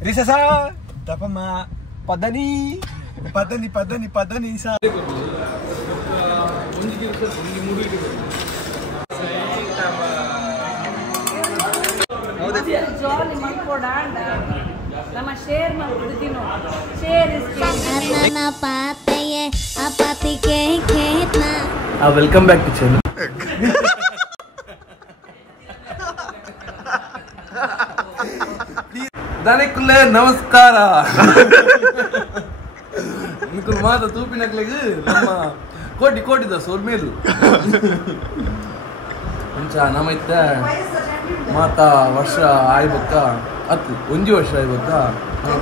Risa sa dapat ma padani sa jolly mankoda nama share ಮಾಡ್ತಿದ್ದೀನೋ share is na pataye apati ke khetna welcome back to channel दानिकुल्ले नमस्कार निकुल माता तूपिनक्लेगु ನಮ್ಮ ಕೋಟಿ the ಸೋರ್ಮೇಲು ಅಂಚ ನಮೈತ ಮಾತಾ ವರ್ಷ ಆಯ್ಬಕ್ಕ ಅತ್ತು ಒಂಜಿ ವರ್ಷ ಆಯ್ಬಕ್ಕ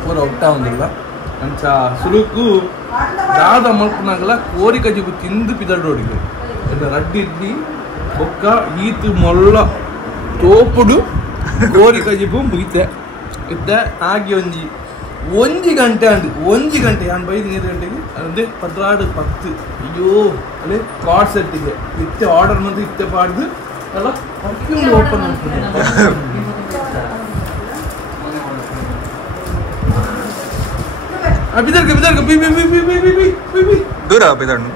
ಪೂರ ಒಟ್ಟ ಒಂದಿಲ್ಲ ಅಂಚ ಸುರುಕು ದಾದ ಮಲ್ಪನಾಗಲ ಕೋರಿ ಕಜಿಬು ತಿಂದು ಪಿದಡೋಡಿಗೆ ರಡ್ಡಿ ಇಡ್ಲಿ ಬೊಕ್ಕ ಈತು ಮೊಲ್ಲ ತೋಪುಡು ಕೋರಿ ಕಜಿಬು ಮುಗಿತೆ ಇದ್ದ ಆಗಿ ಒಂಜಿ ಗಂಟೆ ನಾನು ಬೈದು 2 ಗಂಟೆಗೆ ಅದೇ 16:10 ಅಯ್ಯೋ ಅಲ್ಲೇ ಕಾರ್ಡ್ ಸೆಟ್ಟಿಗೆ ಇತ್ತೆ ಆರ್ಡರ್ ಮಂದು ಇತ್ತೆ ಪಾಡ್ದು ಅಲ್ಲ ಪರ್ಫ್ಯೂಮ್ ಓಪನ್ ಮಾಡ್ತೀನಿ ಬಿದರ್ಗ ಬಿ ದೂರ ಬಿದರ್ನು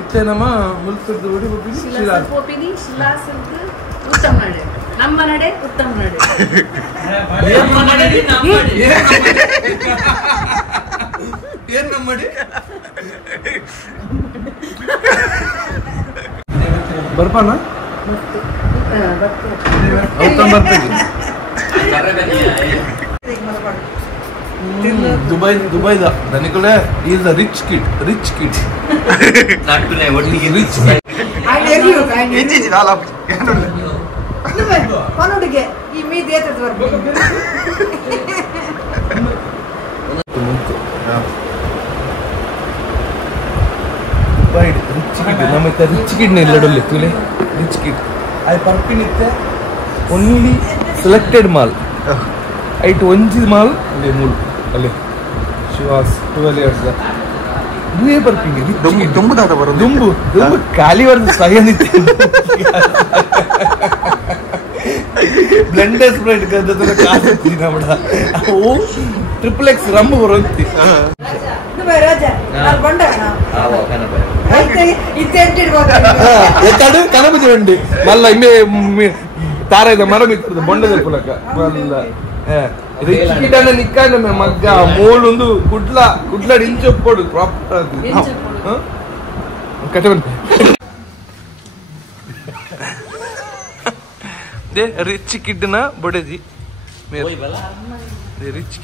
ಇತ್ತೆ ನಮ್ಮ ಮುಲ್ಕದ್ದು ಓಡಿ ಹೋಗ್ಬಿಡಿ ಶಿಲಾಸ್ ಉತ್ತಮ ನಡೆ ನಮ್ಮ ನಡೆ ಉತ್ತಮ ನಡೆ ಏನ್ ನಮ್ಮಡಿ ಬರ್ಪಾನ ದುಬೈದ ಧನಿಕುಲೆ is a rich kid rich ಅವನೊಟ್ಟಿಗೆ ಈ ಮೀದಿ ಏತದ ಬರ್ಬೇಕು ರಿಚ್ ಕಿಡ್ ಇಲ್ಲಡಲ್ಲಿ ತುಲೆ ರಿಚ್ ಕಿಡ್ ಅದು ಪರ್ಪಿನಿತ್ತೆ ಒನ್ಲಿ ಸೆಲೆಕ್ಟೆಡ್ ಮಾಲ್ ಐಟ್ ಒಂಜಿ ಮಾಲ್ ಅಲ್ಲಿ ಮೂಲ್ ಅಲ್ಲಿ ಶಿವಾಸ್ 12 years ದುಯೇ ಪರ್ಪಿನಿ ದುಂಬು ದಾದ ಬರೋ ದುಂಬು ಖಾಲಿ ವರ್ದು ಸಹನಿತ್ತೆ ಬ್ಲೆಂಡರ್ ಸ್ಪ್ರೆಡ್ ಗದ್ದದ ಕಾಸು ನಮ್ಮಡ ಓ XXX ರಮ್ಮು ಬರಂತಿ ಕನಪತಿ ಬಂಡಿ ಮಲ್ಲ ಇಮ್ಮೆ ತಾರಾಯ್ದ ಮರ ಮಿತ್ರದ ಬೊಂಡದ ಪುಲಕ ಮಲ್ಲ ರಿಚ್ಕಿಟನ್ನ ನಿಕ್ಕಾಂಡ ಮಗ್ಗ ಮೋಳೊಂದು ಕುಡ್ಲ ಇಂಚೊಪ್ಪೋಡು ಪ್ರಾಪರ್ ಅದು ಕತೆ ಬಂದು ರಿಚ್ ಕಿಡ್ನ ಬೊಡೆದಿ ರಿಚ್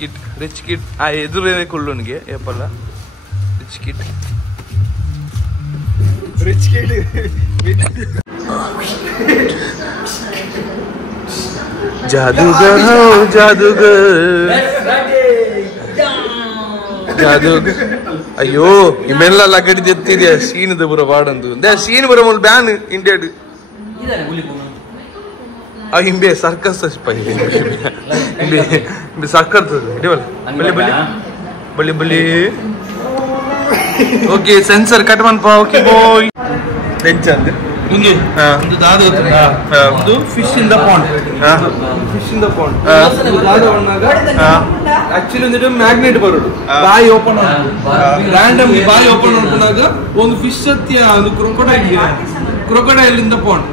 ಕಿಡ್ ಆ ಎದುರೇ ಕೊಳ್ಳೋನಿಗೆ ಏಪಲ್ಲ ರಿಚ್ ಕಿಡ್ ಜಾದೂಗರ್ ಅಯ್ಯೋ ಇಮೆಲ್ಲ ಲಗಡಿ ಎತ್ತಿದ್ಯಾ ಸೀನದ ಬುರ ಬಾಡಂದು ಸೀನ್ ಬರ ಮೊಲ್ ಬ್ಯಾನ್ ಇಂಡಿಯಾಡ್ ಹಿಂಬೆ ಸರ್ಕಸ್ ಸರ್ಕಸ್ ಬಲಿ ಓಕೆ ಸೆನ್ಸರ್ ಕಟ್ ಮನ್ಪ ಓಕೆ ಬಾಯ್ ಒಂದು ದಾದ ಒಂದು ಫಿಶ್ ಇನ್ ದ ಪಾಂಡ್ ದಾದ ಬಂದಾಗ ಆಕ್ಚುಲಿ ಒಂದು ಮ್ಯಾಗ್ನೆಟ್ ಬರೋದು ಬಾಯಿ ಓಪನ್ ರ್ಯಾಂಡಮ್ ಬಾಯಿ ಓಪನ್ ಮಾಡ್ಕೊಂಡಾಗ ಒಂದು ಫಿಶ್ ಹತ್ತಿಯ ಒಂದು crocodile in the pond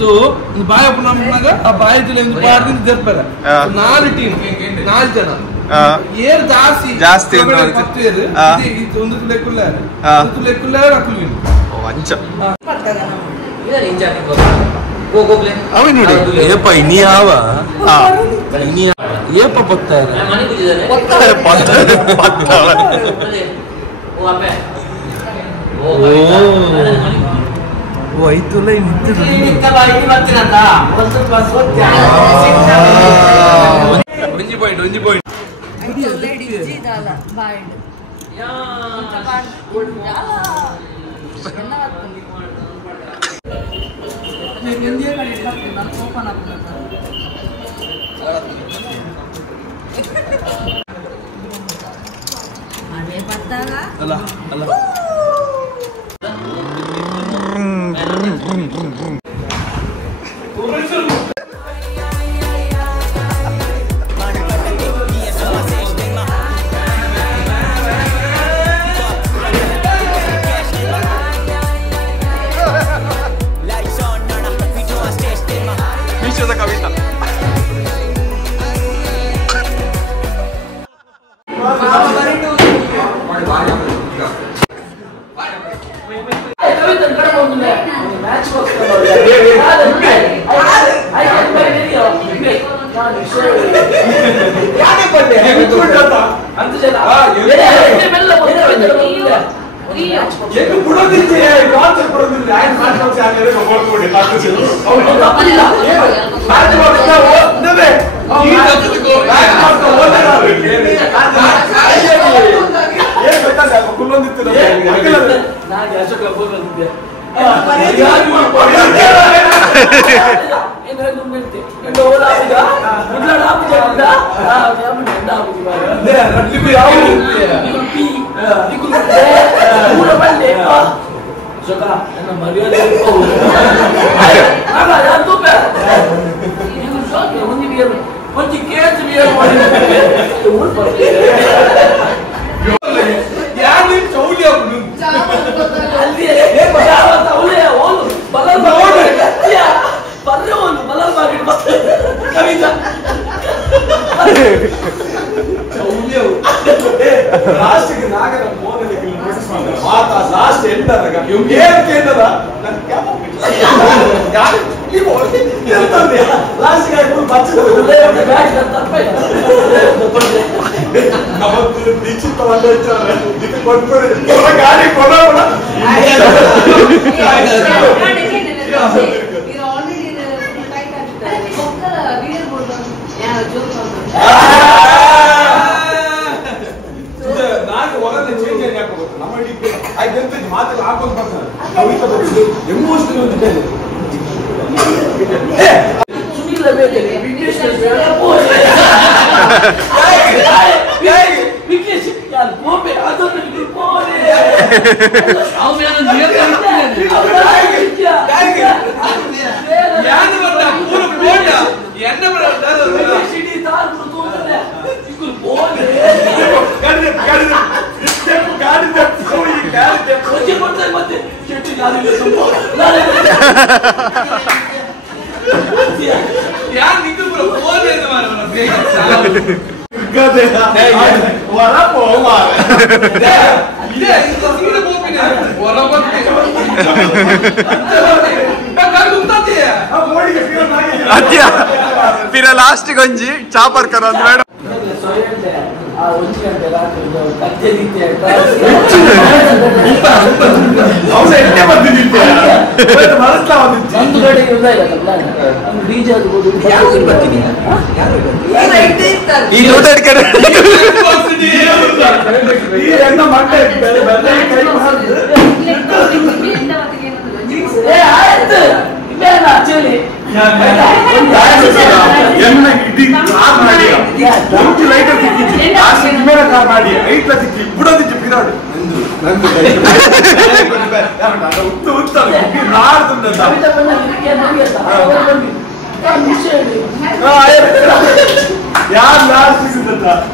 so ಒಂದು ಬಾಯಿ ಓಪನ್ ಮಾಡ್ಕೊಂಡಾಗ ಆ ಬಾಯಿ ಪಾರದಿಂದ ಜರ್ಪರ 4 ಟೀಮ್ 4 ಜನ ಏರ್ ಜಾಸ್ತಿ ಒಂದು ಲೆಕ್ಕುಲ್ಲ ಹಾಕುಲಿ ಅಂಚ ಅವಿ ನೋಡಿ ಏಪ ಇನಿ ಆವ ಏಪ ಪತ್ತಾರ ಓ ಐತುಲ್ಲ ಒಂಜಿ ಪಾಯಿಂಟ್ ಅಲ್ಲ ಅಲ್ಲ ವಿಶ್ವದ ಕವಿತಾ फिर लास्ट गंजी चापर करो मैडम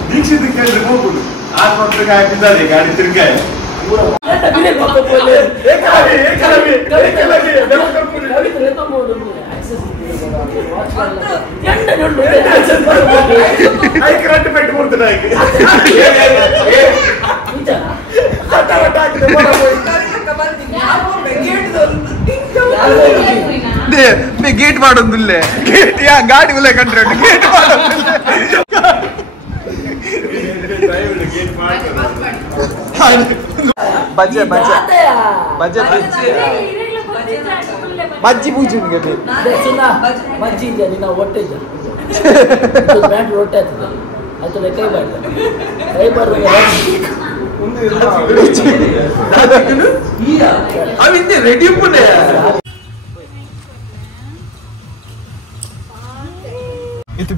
दीक्षित गाड़ी तिरगाय गेट ಮಾಡೋದಿಲ್ಲ गेट ಯಾ ಗಾಡಿ ಉಲೆ ಕಂಡ್ರೆ गेट ಮಾಡೋದಿಲ್ಲ बजे बजे बजे बज्जी पूछी गए सुना बज्जी जानी ना वोटे जा तो बैट रोटे था तो ले कई बार अभी इतने रेडी पुणे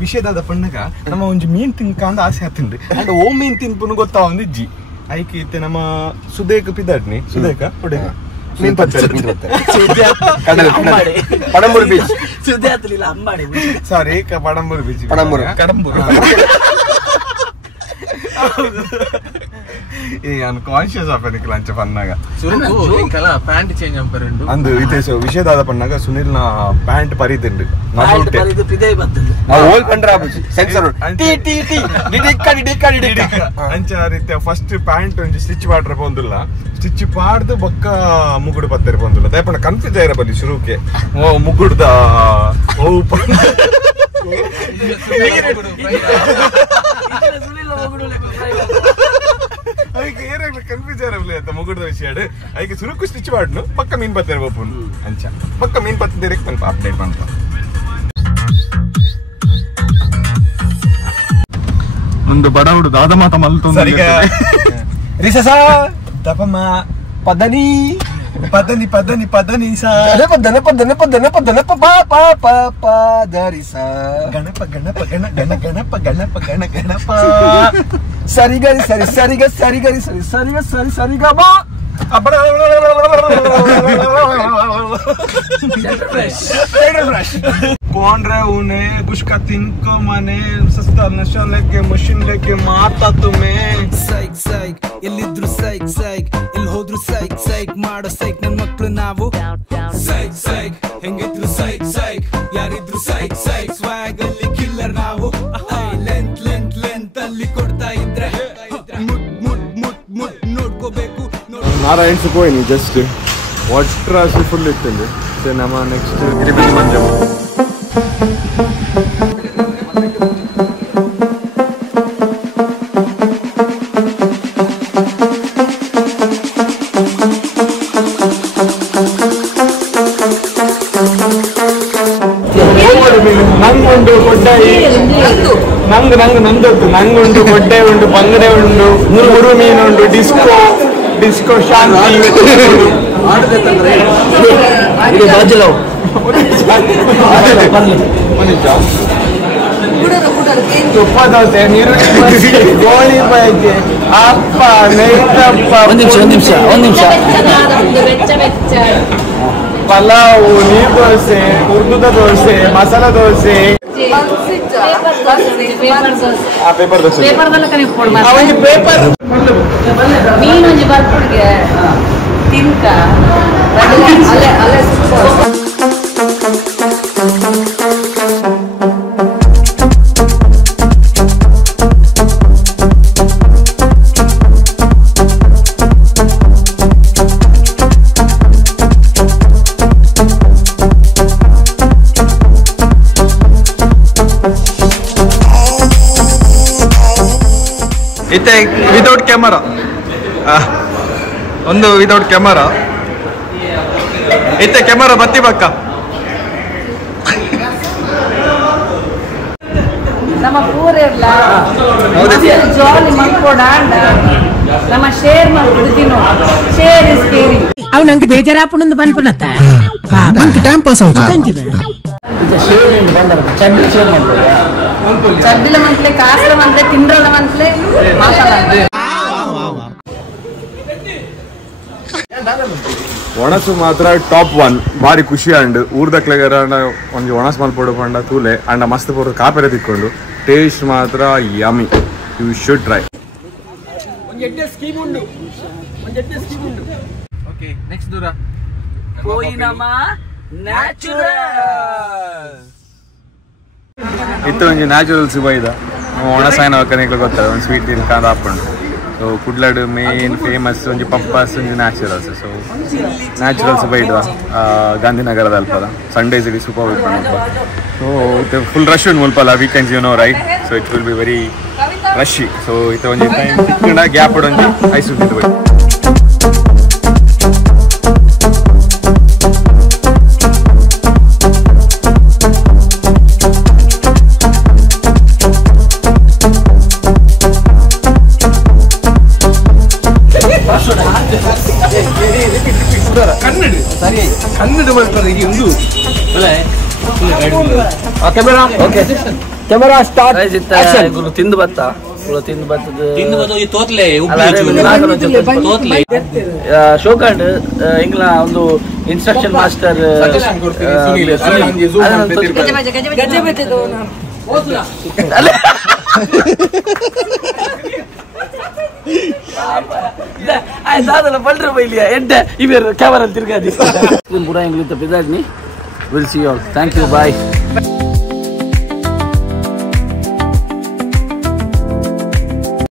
ವಿಷಯದಾದ ಪಣ್ಣಗ ನಮ್ಮ ಒಂಜಿ ಮೀನ್ ತಿನ್ಕಂದ ಆಸೆ ಆತುಂಡು ಅಂಡ್ ಓ ಮೀನ್ ತಿನ್ಪುನು ಗೊತ್ತಾ ಒಂದು ಇಜ್ಜಿ ಐಕ್ ಇತ್ತೆ ನಮ್ಮ ಸುದೇಕ ಪಿದಾಡ್ನಿ ಸುದೇಕ ಹೊಡೆ ಮೀನ್ ಪತ್ತರೆ ಪಡಂಬೂರು ಬೀಚ್ ಸುದ್ದಿ ಆತಲಿಲ್ಲ ಅಂಬಾಡಿ ಸಾರಿ ಪಡಂಬೂರು ಬೀಚ್ ಕಡಂಬೂರು ನಾನು ಕಾನ್ಶಿಯಸ್ ಆಪನಿಕ್ಲ ಅಂಚ ಪನ್ನಾಗ ಪ್ಯಾಂಟ್ ಚೇಂಜ್ ಅಂಪರೆಂಡು ಅಂದು ಇತ್ತೆ ವಿಷಯದಾದ ಪಣ್ಣಗ ಸುನಿಲ್ ನ ಪ್ಯಾಂಟ್ ಪರಿತಿಂಡು ಓಲ್ ಪಂಡ್ರ ಸೆನ್ಸರ್ ಅಂಚ ರೀತಿಯ ಫಸ್ಟ್ ಪ್ಯಾಂಟ್ ಒಂಜಿ ಸ್ಟಿಚ್ ಮಾಡ್ರೆ ಬಂದಿಲ್ಲ ಸ್ಟಿಚ್ ಪಾಡ್ದು ಬೊಕ್ಕ ಮುಗುಡು ಪತ್ತರೆ ಬಂದಿಲ್ಲ ದಯಪಣ್ಣ ಕನ್ಫ್ಯೂಸ್ ಆಯ್ರ ಬಲ್ಲಿ ಶುರುಕ್ಕೆ ಓ ಮುಗುಡ್ದ ಓ ಅದಕ್ಕೆ ಏನಾಗ್ಲಿ ಕನ್ಫ್ಯೂಸ್ ಆಯ್ರಲ್ಲ ಅಂತ ಮುಗುಡ್ದ ವಿಷಯ ಅದಕ್ಕೆ ಸುರುಕು ಸ್ಟಿಚ್ ಮಾಡ್ನು ಪಕ್ಕ ಮೀನ್ ಪತ್ತರೆ ಬೋಪುನು ಅಂಚ ಪಕ್ಕ ಮೀನ್ ಪತ್ತಿದ್ರೆ ಪನ್ಪ ಅಪ್ಡೇಟ್ ಪನ್ಪ ಮುಂದೆ ಬಡವಡು ದಾದ ಮಾತ ಮಲ್ತು ರಿಸಸ ದಪಮ ಪದನಿ ಪದನಿ ಪದನಿ ಪದನಿ ಸಾ ಪದರಿಸ ಗಣಪ ಗಣಪ ಗಣ ಗಣ ಗಣಪ ಗಣಪ ಗಣ ಗಣಪ ಸರಿಗರಿ ಸರಿ ಸರಿಗ ಸರಿಗರಿ ಸರಿ ಸರಿಗ ಸರಿ ಸರಿಗ ಬಾ कौन रहे उन्हें उसका तिनको मने सस्ता नशा लेके मशीन लेके मारता तुम्हें ಸೈಕ್ ಸೈಕ್ ಎಲ್ಲಿದ್ರು ಸೈಕ್ ಸೈಕ್ ಎಲ್ಲಿ ಹೋದ್ರು ಸೈಕ್ ಸೈಕ್ ಮಾಡೋ ಸೈಕ್ ನನ್ ಮಕ್ಳು ನಾವು ಸೈಕ್ ಸೈಕ್ ಹೆಂಗಿದ್ರು ಸೈಕ್ ಸೈಕ್ ಯಾರಿದ್ರು ಸೈಕ್ ಸೈಕ್ ಸ್ವಾಗ್ ಅಲ್ಲಿ ಕಿಲ್ಲರ್ ನಾವು ಲೆಂತ್ ಲೆಂತ್ ಲೆಂತ್ ಅಲ್ಲಿ ಕೊಡ್ತಾ ಇದ್ರೆ ಮುಟ್ ಮುಟ್ ಮುಟ್ ಮುಟ್ ನೋಡ್ಕೋಬೇಕು ನಾರಾಯಣ್ ಸುಕೋಯ್ನಿ ಜಸ್ಟ್ ವಾಟರ್ ರಾಶಿ ಫುಲ್ ಇತ್ತಂడి ನಮ್ಮ ನೆಕ್ಸ್ಟ್ ಗಿರಿಬಿಲಿ ಮಂಜಮ್ಮ ನಂಗುಂಡು ಕೊಡ್ಡಾಯಿ ನಂದೊತ್ತು ನಂಗುಂಡು ಕೊಡ್ಡೆ ಉಂಡು ಬಂಗಡೆ ಉಂಡು ಮುರು ಮೀನುಂಡು ಡಿಸ್ಕೋ ಡಿಸ್ಕೋ ಶಾಂತಿ ತುಪ್ಪ ದೋಸೆ ನೀರುಳ್ಳಿ ಗೋಳಿ ಬಜ್ಜಿ ಅಪ್ಪ ನೈತಪ್ಪ ಒಂದ್ ನಿಮಿಷ ಪಲಾವು ನೀರು ದೋಸೆ ಉರ್ದುದ ದೋಸೆ ಮಸಾಲ ದೋಸೆ ಪೇಪರ್ ದೋಸೆ ಪೇಪರ್ ಮೀನೊಂಜಿ ಬರ್ಪುಡ್ಗೆ ತಿಂತ ಇತ್ತೆ ವಿತೌಟ್ ಕ್ಯಾಮರಾ ಒಂದು ವಿತೌಟ್ ಕ್ಯಾಮರಾ ಇತ್ತೆ ಕ್ಯಾಮರಾ ಬತ್ತಿ ಪಕ್ಕ ನಮ್ಮ ಪೂರೆಲ್ಲ ಜಾಲಿ ಮಲ್ಕೊಡ ನಮ್ಮ ಶೇರ್ ಮಾಡ್ಬಿಡ್ತೀನೋ ಶೇರ್ ಇಸ್ ಕೇರಿಂಗ್ ಅವ್ ನಂಗೆ ಬೇಜಾರಾಪುಣಂದು ಬಂದ್ಪನತ್ತ ನಂಗೆ ಟೈಮ್ ಪಾಸ್ ಚಡ್ಡಿಲ ಮಂತ್ಲೆ ಕಾಸಲ ಮಂತ್ಲೆ ತಿಂಡ್ರಲ ಮಂತ್ಲೆ ಮಾತಾಡ ಒಣಸು ಮಾತ್ರ ಟಾಪ್ 1 ಬಾರಿ ಖುಷಿ ಅಂಡ್ ಊರ್ದಕ್ಲೆಗರ ಒಂಜಿ ಒಣಸ್ ಮಲ್ಪೊಡು ಪಂಡ ತೂಲೆ ಅಂಡ ಮಸ್ತ್ ಪೂರ ಕಾಪೆರೆ ತಿಕ್ಕೊಂಡು ಟೇಸ್ಟ್ ಮಾತ್ರ yummy you should try okay next ದೂರ ಪೋಯಿನಮ್ಮ ನ್ಯಾಚುರಲ್ ಇತ್ತು ಒಂಜಿ ನ್ಯಾಚುರಲ್ ಸಿಬೈದ ಒಣಸಾಯನ ಕನೆಗಳು ಗೊತ್ತಾರೆ ಒಂದು ಸ್ವೀಟ್ ತಿನ್ಕಾಂದ ಹಾಕೊಂಡು ಸೊ ಕುಡ್ಲಡ್ ಮೇನ್ ಫೇಮಸ್ ಒಂಜಿ ಪಪ್ಪಾಸ್ ಒಂಜಿ ನ್ಯಾಚುರಲ್ಸ್ ಸೊ ನ್ಯಾಚುರಲ್ಸ್ ಬೈದ ಗಾಂಧಿನಗರದ ಅಲ್ಪದ ಸಂಡೇಸ್ ಇಡಿ ಸೂಪರ್ ಸೊ ಇದು ಫುಲ್ ರಶ್ ಉಂಟು ಮುಲ್ಪಲ್ಲ weekends you know right so it will be very rushy so ಇದು ಒಂಜಿ ಟೈಮ್ ತಿಕ್ಕಿಂಡ ಗ್ಯಾಪ್ ಒಂಜಿ ಐಸ್ ಉಂಟು ಬೈ ಕನ್ನಡ ಮಾಡ್ತಾರೆ ಈಗ ಒಂದು ಓಕೆ ಕ್ಯಾಮೆರಾ ಸ್ಟಾರ್ಟ್ ತಿಂದು ಬತ್ತ ತಿಂದು ಬತ್ತದ ಶೋಕಾಂಡ್ ಇಂಗ್ಲ ಒಂದು ಇನ್ಸ್ಟ್ರಕ್ಷನ್ ಮಾಸ್ಟರ್ ಆಯ್ತಾದಲ್ಲ ಬಲ್ರ ಬೈಲಿಯ ಎಂಟ ಇವರು ಕ್ಯಾಮರಾ ತಿರ್ಗಾದಿ ಪೂರ ಇಂಗ್ಲಿಷ್ ತಪ್ಪಿದಾಗ್ನಿ will see all thank you bye